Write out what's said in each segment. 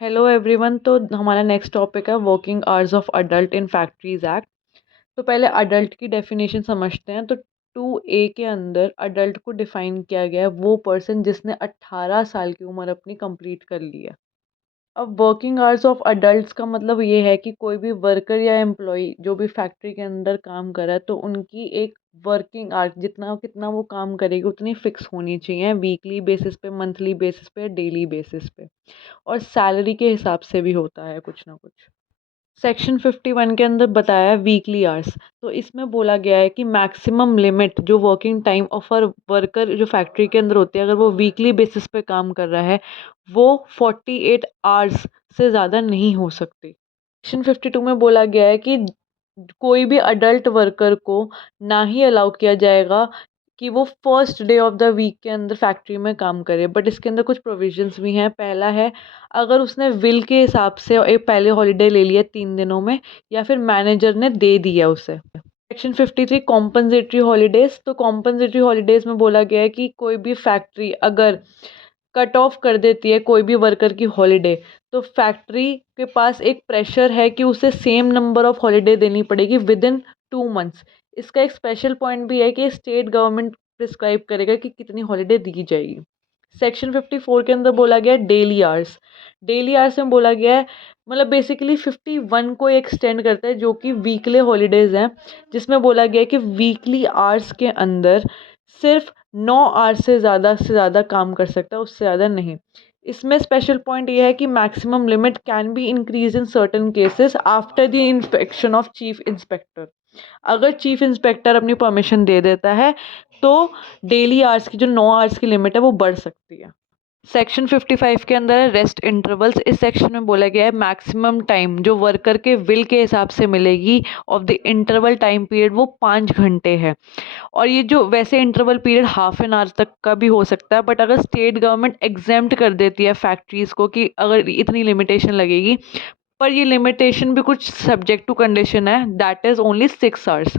Hello everyone. तो हमारा next topic है working hours of adult in factories act. तो पहले अडल्ट की डेफिनेशन समझते हैं। तो 2A के अंदर अडल्ट को डिफाइन किया गया है वो पर्सन जिसने 18 साल की उम्र अपनी कंप्लीट कर ली है। अब वर्किंग आवर्स ऑफ अडल्ट्स का मतलब ये है कि कोई भी वर्कर या एम्प्लॉय जो भी फैक्ट्री के अंदर काम कर रहा है तो उनकी एक वर्किंग आवर्स जितना कितना वो काम करेगी उतनी फिक्स होनी चाहिए, वीकली बेसिस पे, मंथली बेसिस पे, डेली बेसिस पे। और सैलरी के हिसाब से भी होता है कुछ ना कुछ। सेक्शन 51 के अंदर बताया है वीकली आवर्स। तो इसमें बोला गया है कि मैक्सिमम लिमिट जो working time of a worker जो फैक्ट्री के अंदर होती है, अगर वो वीकली बेसिस पे काम कर रहा है वो 48 आवर्स से ज़्यादा नहीं हो सकती। सेक्शन 52 में बोला गया है कि कोई भी अडल्ट वर्कर को ना ही अलाउ किया जाएगा कि वो first day of the week के अंदर फैक्ट्री में काम करे, बट इसके अंदर कुछ प्रोविजंस भी हैं। पहला है, अगर उसने विल के हिसाब से एक पहले हॉलीडे ले लिया 3 दिनों में या फिर मैनेजर ने दे दिया उसे। Section 53 compensatory holidays. तो कॉम्पनसेटरी हॉलीडेज में बोला गया है कि कोई भी फैक्ट्री अगर कट ऑफ कर देती है कोई भी वर्कर की हॉलीडे तो फैक्ट्री के पास एक प्रेशर है कि उसे सेम नंबर ऑफ हॉलीडे देनी पड़ेगी विद इन 2 मंथ्स। इसका एक स्पेशल पॉइंट भी है कि स्टेट गवर्नमेंट प्रिस्क्राइब करेगा कि कितनी हॉलीडे दी जाएगी। सेक्शन 54 के अंदर बोला गया है डेली आवर्स। डेली आवर्स में बोला गया है मतलब बेसिकली 51 को एक्सटेंड करता है जो कि वीकली हॉलीडेज हैं, जिसमें बोला गया है कि वीकली आवर्स के अंदर सिर्फ 9 आवर्स से ज़्यादा काम कर सकता है, उससे ज़्यादा नहीं। इसमें स्पेशल पॉइंट ये है कि maximum limit can be increase in certain cases after the inspection of chief inspector. अगर चीफ इंस्पेक्टर अपनी परमिशन दे देता है तो डेली आवर्स की जो 9 आवर्स की लिमिट है वो बढ़ सकती है। सेक्शन 55 के अंदर है रेस्ट इंटरवल्स। इस सेक्शन में बोला गया है मैक्सिमम टाइम जो वर्कर के विल के हिसाब से मिलेगी of the interval time period वो 5 घंटे है। और ये जो वैसे interval period half an hour तक का भी हो सकता है, बट अगर स्टेट गवर्नमेंट एग्जेम्प्ट कर देती है फैक्ट्रीज़ को कि अगर इतनी लिमिटेशन लगेगी, पर ये लिमिटेशन भी कुछ सब्जेक्ट टू कंडीशन है, that is only 6 hours.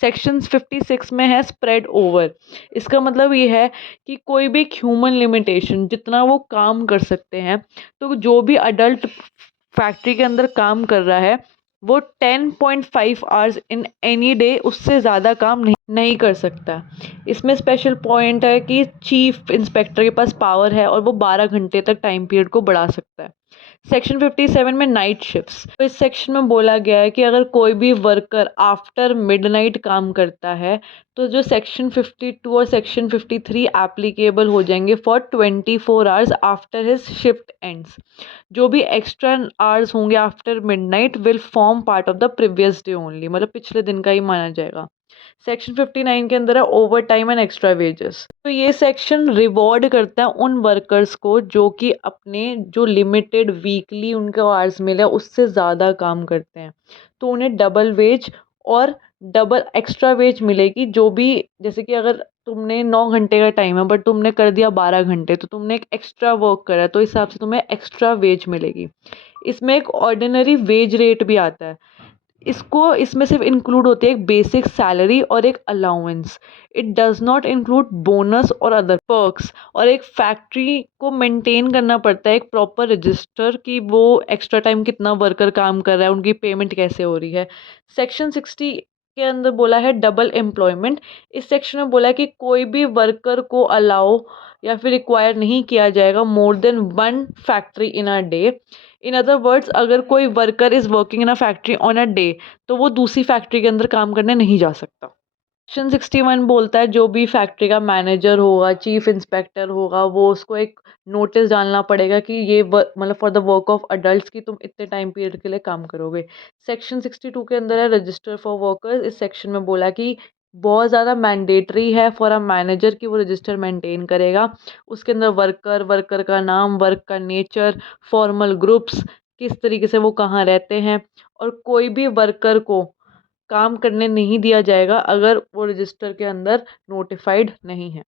Section 56 में है स्प्रेड ओवर। इसका मतलब ये है कि कोई भी ह्यूमन लिमिटेशन जितना वो काम कर सकते हैं, तो जो भी अडल्ट फैक्ट्री के अंदर काम कर रहा है वो 10.5 आवर्स इन एनी डे, उससे ज़्यादा काम नहीं कर सकता। इसमें स्पेशल पॉइंट है कि चीफ इंस्पेक्टर के पास पावर है और वो 12 घंटे तक टाइम पीरियड को बढ़ा सकता है। सेक्शन 57 में नाइट शिफ्ट्स। तो इस सेक्शन में बोला गया है कि अगर कोई भी वर्कर आफ्टर मिडनाइट काम करता है तो जो सेक्शन 52 और सेक्शन 53 एप्लीकेबल हो जाएंगे for 24 hours after his shift ends. जो भी एक्स्ट्रा आवर्स होंगे after midnight will form part of the previous day only, मतलब पिछले दिन का ही माना जाएगा। सेक्शन 59 के अंदर है over time and extra wages. तो ये सेक्शन रिवॉर्ड करता है उन वर्कर्स को जो कि अपने जो लिमिटेड वीकली उनको आवर्स मिले उससे ज़्यादा काम करते हैं, तो उन्हें डबल वेज और डबल एक्स्ट्रा वेज मिलेगी। जो भी जैसे कि अगर तुमने 9 घंटे का टाइम है बट तुमने कर दिया 12 घंटे तो तुमने एक एक्स्ट्रा वर्क करा, तो इस हिसाब से तुम्हें एक्स्ट्रा वेज मिलेगी। इसमें एक ऑर्डिनरी वेज रेट भी आता है। इसमें सिर्फ इंक्लूड होती है एक बेसिक सैलरी और एक allowance. It does not include bonus और अदर पर्क्स। और एक फैक्ट्री को मेंटेन करना पड़ता है एक प्रॉपर रजिस्टर कि वो एक्स्ट्रा टाइम कितना वर्कर काम कर रहा है, उनकी पेमेंट कैसे हो रही है। सेक्शन 60 के अंदर बोला है डबल एम्प्लॉयमेंट। इस सेक्शन में बोला है कि कोई भी वर्कर को अलाउ या फिर रिक्वायर नहीं किया जाएगा more than 1 factory in a day. In other words, अगर कोई worker is working in a factory on a day तो वो दूसरी फैक्ट्री के अंदर काम करने नहीं जा सकता। सेक्शन 61 बोलता है जो भी फैक्ट्री का मैनेजर होगा, चीफ इंस्पेक्टर होगा, वो उसको एक नोटिस डालना पड़ेगा कि ये मतलब for the work of adult कि तुम इतने टाइम पीरियड के लिए काम करोगे। सेक्शन 62 के अंदर है रजिस्टर फॉर वर्कर्स। इस सेक्शन में बोला कि बहुत ज़्यादा मैंडेटरी है फॉर अ मैनेजर कि वो रजिस्टर मेंटेन करेगा। उसके अंदर वर्कर का नाम, वर्क का नेचर, फॉर्मल ग्रुप्स, किस तरीके से वो कहाँ रहते हैं, और कोई भी वर्कर को काम करने नहीं दिया जाएगा अगर वो रजिस्टर के अंदर नोटिफाइड नहीं है।